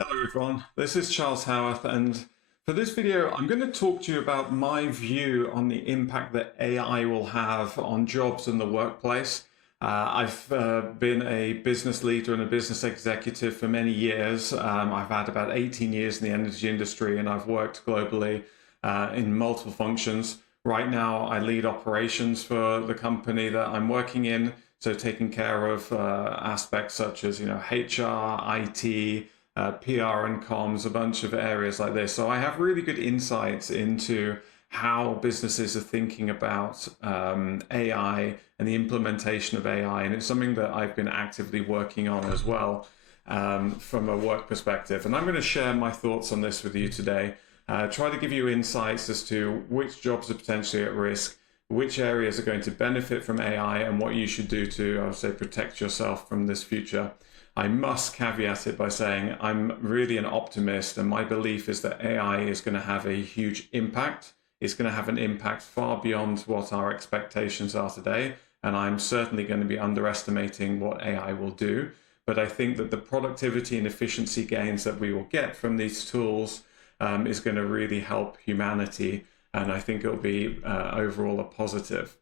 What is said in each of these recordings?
Hello everyone, this is Charles Howarth, and for this video I'm going to talk to you about my view on the impact that AI will have on jobs in the workplace. I've been a business leader and a business executive for many years. I've had about 18 years in the energy industry and I've worked globally in multiple functions. Right now I lead operations for the company that I'm working in, so taking care of aspects such as HR, IT, PR and comms, a bunch of areas like this. So I have really good insights into how businesses are thinking about AI and the implementation of AI. And it's something that I've been actively working on as well from a work perspective. And I'm going to share my thoughts on this with you today. Try to give you insights as to which jobs are potentially at risk, which areas are going to benefit from AI, and what you should do to, I would say, protect yourself from this future. I must caveat it by saying I'm really an optimist, and my belief is that AI is going to have a huge impact. It's going to have an impact far beyond what our expectations are today, and I'm certainly going to be underestimating what AI will do. But I think that the productivity and efficiency gains that we will get from these tools is going to really help humanity, and I think it'll be overall a positive.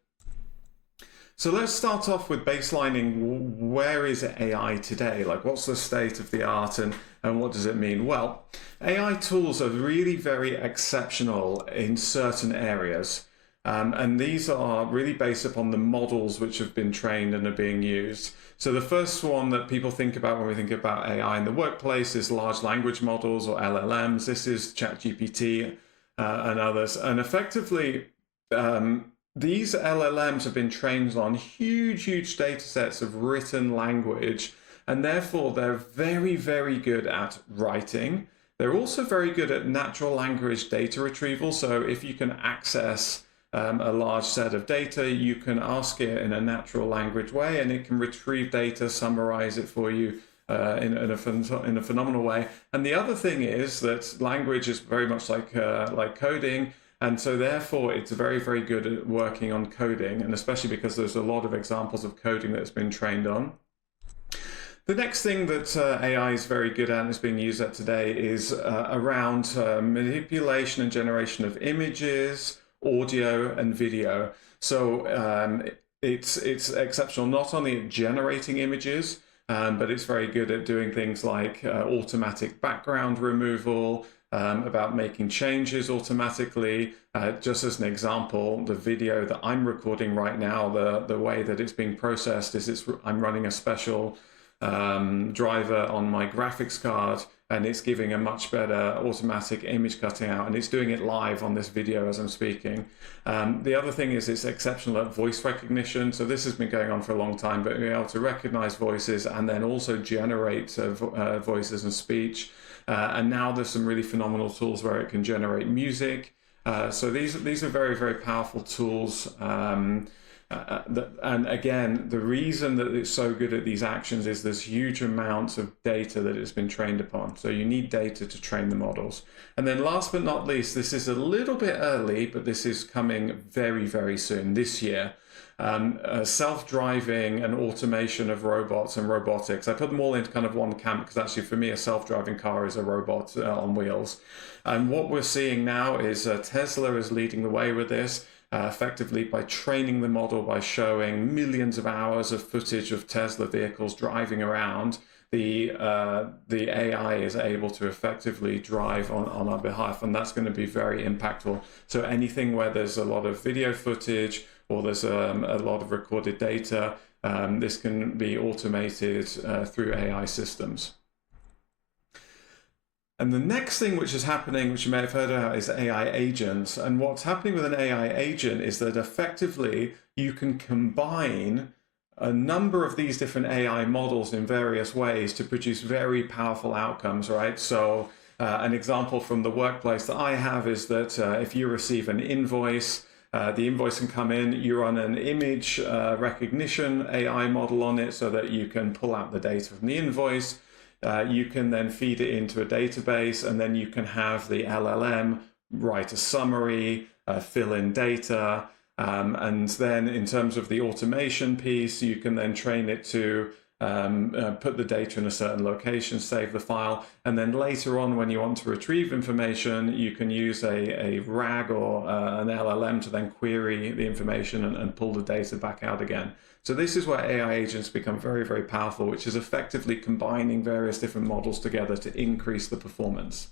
So let's start off with baselining. Where is AI today? Like, what's the state of the art, and what does it mean? Well, AI tools are really very exceptional in certain areas. And these are really based upon the models which have been trained and are being used. So the first one that people think about when we think about AI in the workplace is large language models, or LLMs. This is ChatGPT and others. And effectively, these LLMs have been trained on huge data sets of written language, and therefore they're very, very good at writing. They're also very good at natural language data retrieval. So if you can access a large set of data, you can ask it in a natural language way, and it can retrieve data, summarize it for you in a phenomenal way. And the other thing is that language is very much like coding. And so therefore, it's very, very good at working on coding, and especially because there's a lot of examples of coding that's been trained on. The next thing that AI is very good at and is being used at today is around manipulation and generation of images, audio, and video. So it's exceptional not only at generating images, but it's very good at doing things like automatic background removal, about making changes automatically. Just as an example, the video that I'm recording right now, the way that it's being processed is I'm running a special driver on my graphics card, and it's giving a much better automatic image cutting out, and it's doing it live on this video as I'm speaking. The other thing is it's exceptional at voice recognition. So this has been going on for a long time, but being able to recognize voices and then also generate voices and speech. And now there's some really phenomenal tools where it can generate music. So these are very, very powerful tools. And again, the reason that it's so good at these actions is there's huge amounts of data that it's been trained upon. So you need data to train the models. And then last but not least, this is a little bit early, but this is coming very, very soon this year. Self-driving and automation of robots and robotics. I put them all into kind of one camp because actually for me a self-driving car is a robot on wheels. And what we're seeing now is Tesla is leading the way with this. Effectively by training the model, by showing millions of hours of footage of Tesla vehicles driving around, the AI is able to effectively drive on our behalf, and that's going to be very impactful. So anything where there's a lot of video footage or there's a lot of recorded data, this can be automated through AI systems. And the next thing which is happening, which you may have heard about, is AI agents. And what's happening with an AI agent is that effectively you can combine a number of these different AI models in various ways to produce very powerful outcomes, right? So an example from the workplace that I have is that if you receive an invoice, the invoice can come in, you run an image recognition AI model on it so that you can pull out the data from the invoice. You can then feed it into a database, and then you can have the LLM write a summary, fill in data, and then in terms of the automation piece, you can then train it to put the data in a certain location, save the file, and then later on when you want to retrieve information, you can use a RAG or an LLM to then query the information and pull the data back out again. So this is where AI agents become very, very powerful, which is effectively combining various different models together to increase the performance.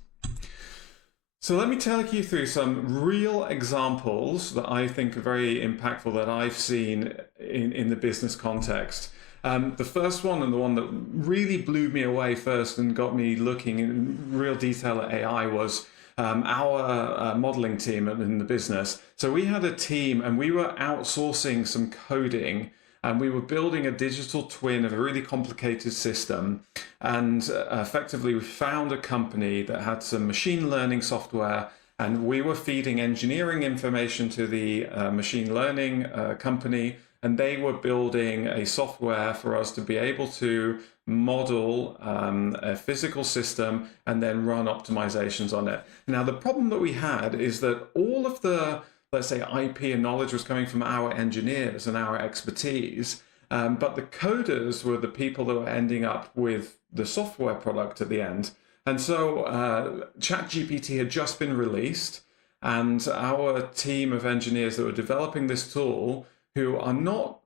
So let me take you through some real examples that I think are very impactful that I've seen in the business context. The first one, and the one that really blew me away first and got me looking in real detail at AI, was our modeling team in the business. So we had a team and we were outsourcing some coding, and we were building a digital twin of a really complicated system. And effectively, we found a company that had some machine learning software, and we were feeding engineering information to the machine learning company, and they were building a software for us to be able to model a physical system and then run optimizations on it. Now, the problem that we had is that all of the, let's say, IP and knowledge was coming from our engineers and our expertise, but the coders were the people that were ending up with the software product at the end. And so ChatGPT had just been released, and our team of engineers that were developing this tool, who are not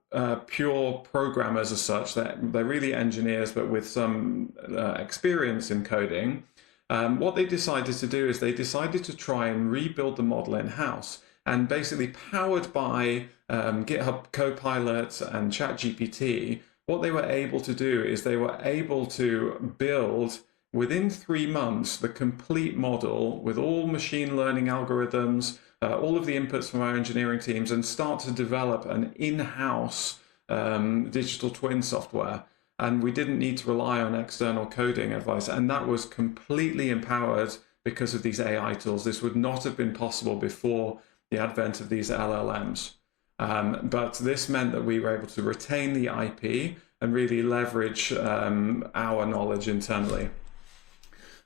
pure programmers as such, they're really engineers, but with some experience in coding, what they decided to do is they decided to try and rebuild the model in-house. And basically, powered by GitHub Copilot and ChatGPT, what they were able to do is they were able to build within 3 months the complete model with all machine learning algorithms, all of the inputs from our engineering teams, and start to develop an in-house digital twin software. And we didn't need to rely on external coding advice. And that was completely empowered because of these AI tools. This would not have been possible before the advent of these LLMs. But this meant that we were able to retain the IP and really leverage our knowledge internally.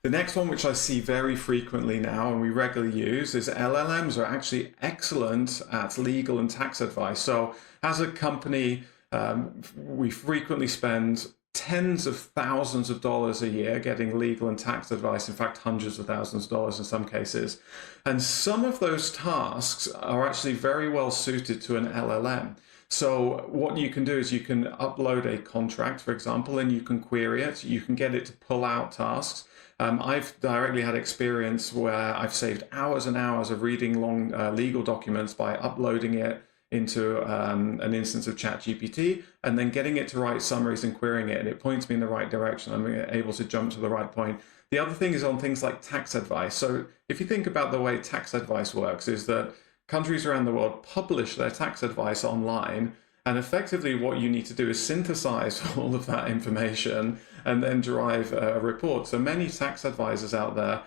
The next one, which I see very frequently now and we regularly use, is LLMs are actually excellent at legal and tax advice. So as a company, we frequently spend tens of thousands of dollars a year getting legal and tax advice, in fact, hundreds of thousands of dollars in some cases. And some of those tasks are actually very well suited to an LLM. So what you can do is you can upload a contract, for example, and you can query it. You can get it to pull out tasks. I've directly had experience where I've saved hours and hours of reading long legal documents by uploading it into an instance of ChatGPT and then getting it to write summaries and querying it, and it points me in the right direction. I'm able to jump to the right point. The other thing is on things like tax advice. So if you think about the way tax advice works, is that countries around the world publish their tax advice online, and effectively what you need to do is synthesize all of that information and then derive a report. So many tax advisors out there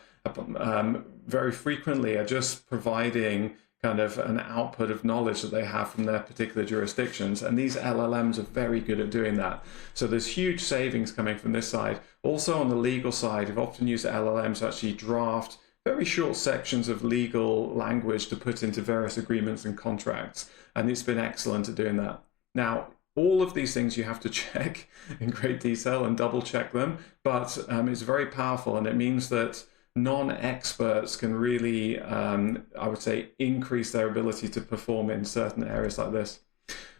very frequently are just providing kind of an output of knowledge that they have from their particular jurisdictions. And these LLMs are very good at doing that. So there's huge savings coming from this side. Also on the legal side, we've often used LLMs to actually draft very short sections of legal language to put into various agreements and contracts. And it's been excellent at doing that. Now, all of these things you have to check in great detail and double check them, but it's very powerful, and it means that non-experts can really, I would say, increase their ability to perform in certain areas like this.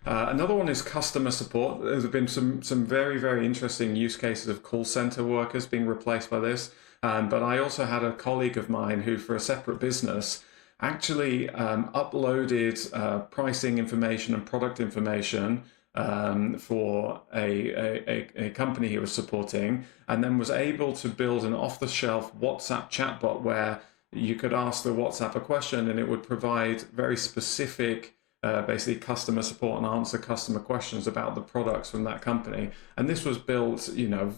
Another one is customer support. There's been some very, very interesting use cases of call center workers being replaced by this. But I also had a colleague of mine who, for a separate business, actually uploaded pricing information and product information for a company he was supporting, and then was able to build an off-the-shelf WhatsApp chatbot where you could ask the WhatsApp a question and it would provide very specific basically customer support and answer customer questions about the products from that company. And this was built,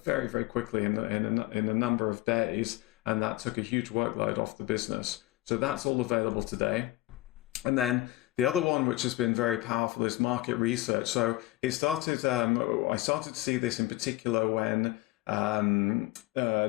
very, very quickly in a number of days, and that took a huge workload off the business. So that's all available today. And then the other one, which has been very powerful, is market research. So it started, I started to see this in particular when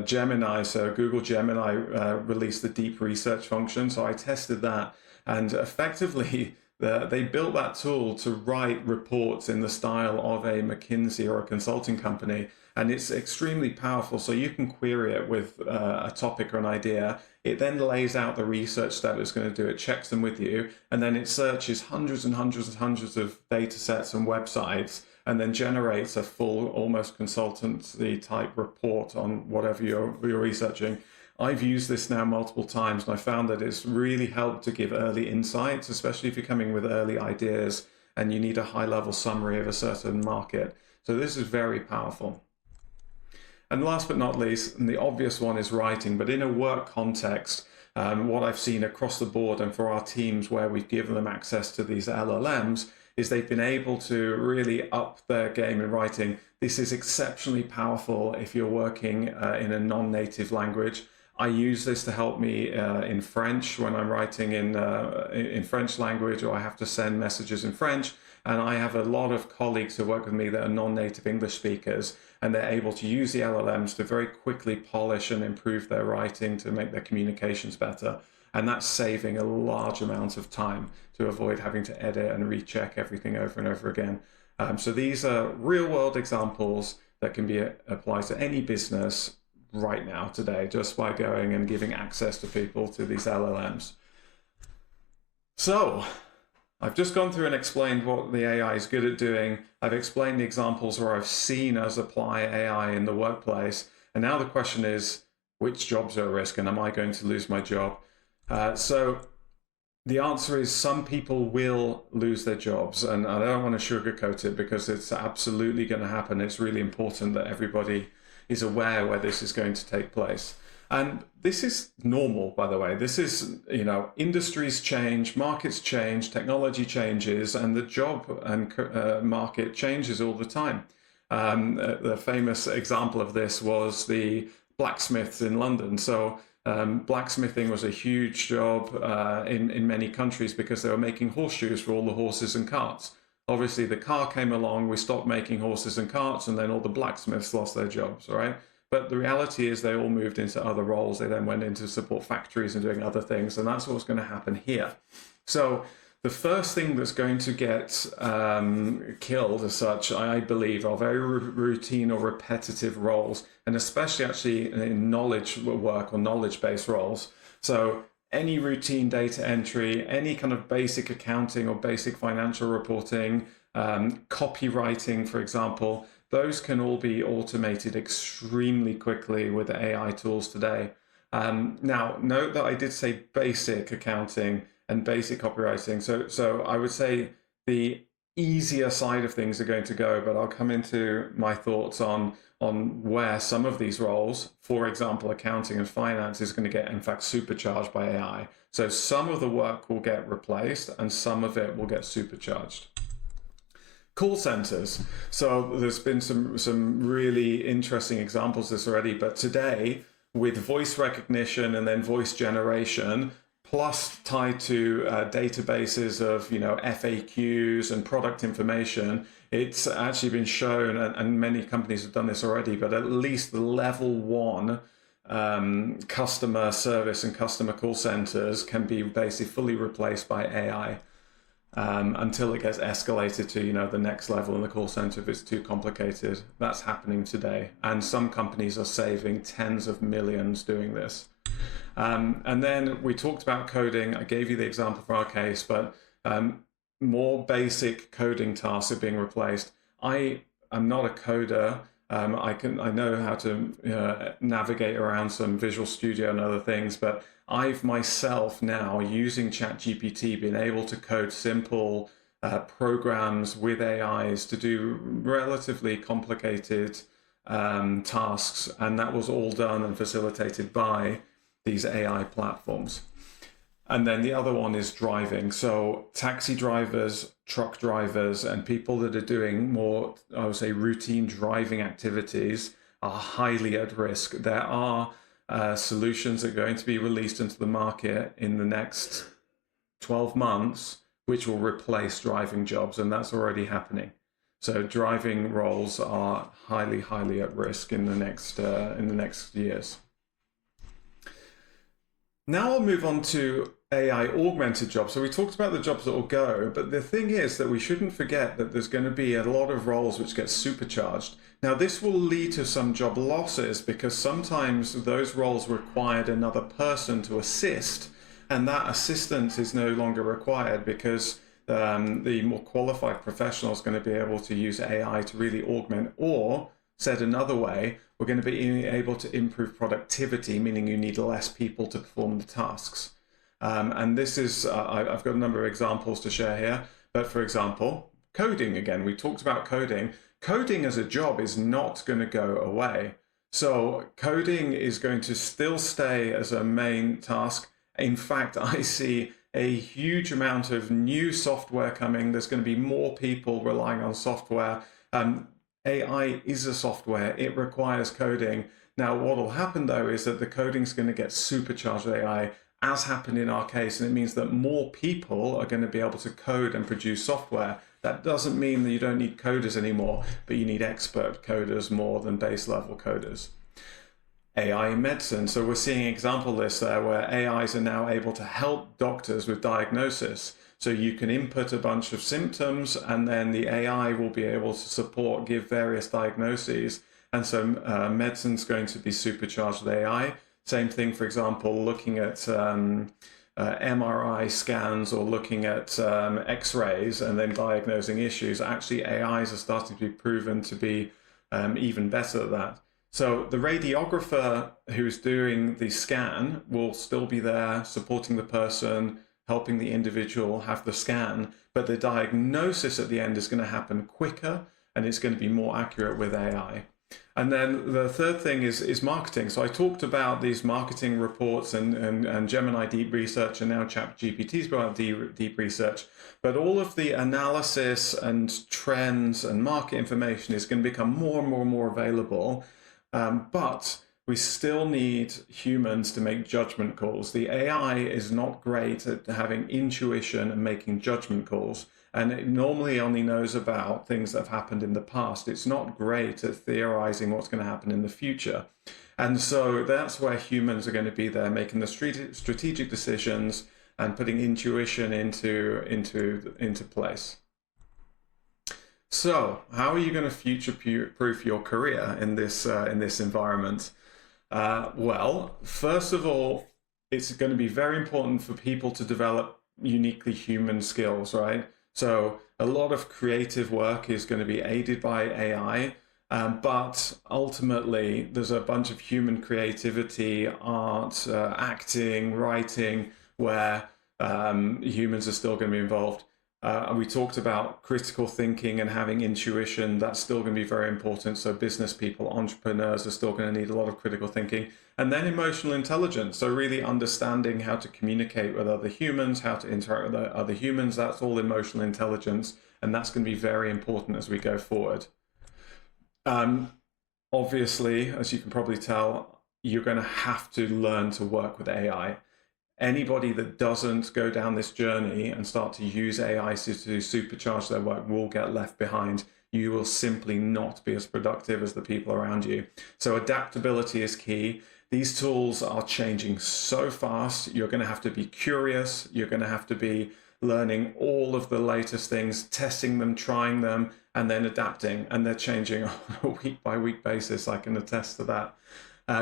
Gemini, so Google Gemini released the deep research function. So I tested that, and effectively They built that tool to write reports in the style of a McKinsey or a consulting company, and it's extremely powerful. So you can query it with a topic or an idea. It then lays out the research that it's going to do. It checks them with you, and then it searches hundreds and hundreds and hundreds of data sets and websites, and then generates a full, almost consultancy type report on whatever you're researching. I've used this now multiple times, and I found that it's really helped to give early insights, especially if you're coming with early ideas and you need a high-level summary of a certain market. So this is very powerful. And last but not least, and the obvious one is writing, but in a work context, what I've seen across the board and for our teams where we've given them access to these LLMs is they've been able to really up their game in writing. This is exceptionally powerful if you're working in a non-native language. I use this to help me in French when I'm writing in French language, or I have to send messages in French. And I have a lot of colleagues who work with me that are non-native English speakers, and they're able to use the LLMs to very quickly polish and improve their writing to make their communications better. And that's saving a large amount of time to avoid having to edit and recheck everything over and over again. So these are real-world examples that can be applied to any business right now today, just by going and giving access to people to these LLMs. So I've just gone through and explained what the AI is good at doing. I've explained the examples where I've seen us apply AI in the workplace. And now the question is, which jobs are at risk, and am I going to lose my job? So the answer is some people will lose their jobs, and I don't want to sugarcoat it because it's absolutely going to happen. It's really important that everybody is aware where this is going to take place. And this is normal, by the way. This is, industries change, markets change, technology changes, and the job and market changes all the time. The famous example of this was the blacksmiths in London. So blacksmithing was a huge job in many countries because they were making horseshoes for all the horses and carts. Obviously, the car came along, we stopped making horses and carts, and then all the blacksmiths lost their jobs, right? But the reality is they all moved into other roles. They then went into support factories and doing other things, and that's what's going to happen here. So the first thing that's going to get killed as such, I believe, are very routine or repetitive roles, and especially actually in knowledge work or knowledge-based roles. So any routine data entry, any kind of basic accounting or basic financial reporting, copywriting, for example, those can all be automated extremely quickly with AI tools today. Now, note that I did say basic accounting and basic copywriting. So I would say the easier side of things are going to go, but I'll come into my thoughts on where some of these roles, for example, accounting and finance, is going to get, in fact, supercharged by AI. So some of the work will get replaced and some of it will get supercharged. Call centers. So there's been some really interesting examples of this already, but today with voice recognition and then voice generation, plus tied to databases of FAQs and product information, it's actually been shown, and many companies have done this already, but at least the level 1 customer service and customer call centers can be basically fully replaced by AI until it gets escalated to the next level in the call center if it's too complicated. That's happening today, and some companies are saving tens of millions doing this. And then we talked about coding. I gave you the example for our case, but more basic coding tasks are being replaced. I am not a coder. I know how to navigate around some Visual Studio and other things, but I've myself now, using ChatGPT, been able to code simple programs with AIs to do relatively complicated tasks, and that was all done and facilitated by these AI platforms. And then the other one is driving. So taxi drivers, truck drivers, and people that are doing more, I would say, routine driving activities are highly at risk. There are solutions that are going to be released into the market in the next 12 months, which will replace driving jobs, and that's already happening. So driving roles are highly, highly at risk in the next years. Now I'll move on to AI augmented jobs. So we talked about the jobs that will go, but the thing is that we shouldn't forget that there's going to be a lot of roles which get supercharged. Now, this will lead to some job losses because sometimes those roles required another person to assist, and that assistance is no longer required because the more qualified professional is going to be able to use AI to really augment, or said another way, we're going to be able to improve productivity, meaning you need less people to perform the tasks. And this is, I've got a number of examples to share here, but for example, coding again, we talked about coding. Coding as a job is not going to go away. So coding is going to still stay as a main task. In fact, I see a huge amount of new software coming. There's going to be more people relying on software. AI is a software. It requires coding. Now, what will happen though is that the coding is going to get supercharged with AI, as happened in our case, and it means that more people are going to be able to code and produce software. That doesn't mean that you don't need coders anymore, but you need expert coders more than base level coders. AI in medicine. So we're seeing an example list there where AIs are now able to help doctors with diagnosis. So you can input a bunch of symptoms and then the AI will be able to give various diagnoses. And so medicine's going to be supercharged with AI. Same thing, for example, looking at MRI scans or looking at X-rays and then diagnosing issues. Actually, AIs are starting to be proven to be even better at that. So the radiographer who's doing the scan will still be there supporting the person, helping the individual have the scan, but the diagnosis at the end is going to happen quicker and it's going to be more accurate with AI. And then the third thing is marketing. So I talked about these marketing reports and Gemini deep research, and now ChatGPT's brought out deep research. But all of the analysis and trends and market information is going to become more and more and more available. But we still need humans to make judgment calls. The AI is not great at having intuition and making judgment calls. And it normally only knows about things that have happened in the past. It's not great at theorizing what's going to happen in the future. And so that's where humans are going to be there, making the strategic decisions and putting intuition into place. So how are you going to future-proof your career in this environment? Well, first of all, it's going to be very important for people to develop uniquely human skills, right? So a lot of creative work is going to be aided by AI, but ultimately there's a bunch of human creativity, art, acting, writing, where humans are still going to be involved. And we talked about critical thinking and having intuition. That's still going to be very important. So business people, entrepreneurs are still going to need a lot of critical thinking. And then emotional intelligence. So really understanding how to communicate with other humans, how to interact with other humans. That's all emotional intelligence. And that's going to be very important as we go forward. Obviously, as you can probably tell, you're going to have to learn to work with AI. Anybody that doesn't go down this journey and start to use AI to supercharge their work will get left behind. You will simply not be as productive as the people around you. So adaptability is key. These tools are changing so fast. You're going to have to be curious. You're going to have to be learning all of the latest things, testing them, trying them, and then adapting. And they're changing on a week-by-week basis. I can attest to that.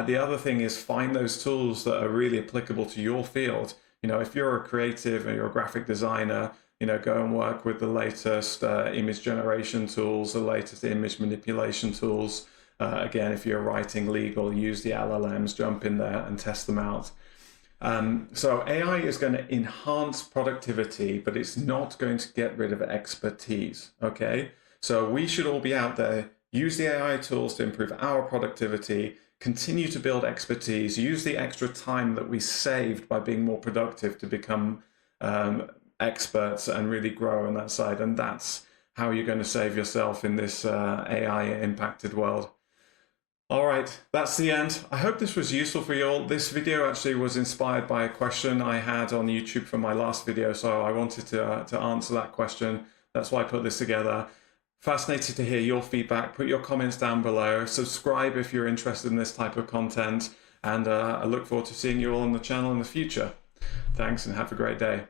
The other thing is find those tools that are really applicable to your field. You know, if you're a creative and you're a graphic designer, you know, go and work with the latest image generation tools, the latest image manipulation tools. Again, if you're writing legal, use the LLMs, jump in there and test them out. So AI is going to enhance productivity, but it's not going to get rid of expertise, okay? So we should all be out there, use the AI tools to improve our productivity, continue to build expertise, use the extra time that we saved by being more productive to become experts and really grow on that side. And that's how you're going to save yourself in this AI impacted world. All right, that's the end. I hope this was useful for you all. This video actually was inspired by a question I had on YouTube from my last video, so I wanted to answer that question. That's why I put this together. Fascinated to hear your feedback. Put your comments down below. Subscribe if you're interested in this type of content. And I look forward to seeing you all on the channel in the future. Thanks and have a great day.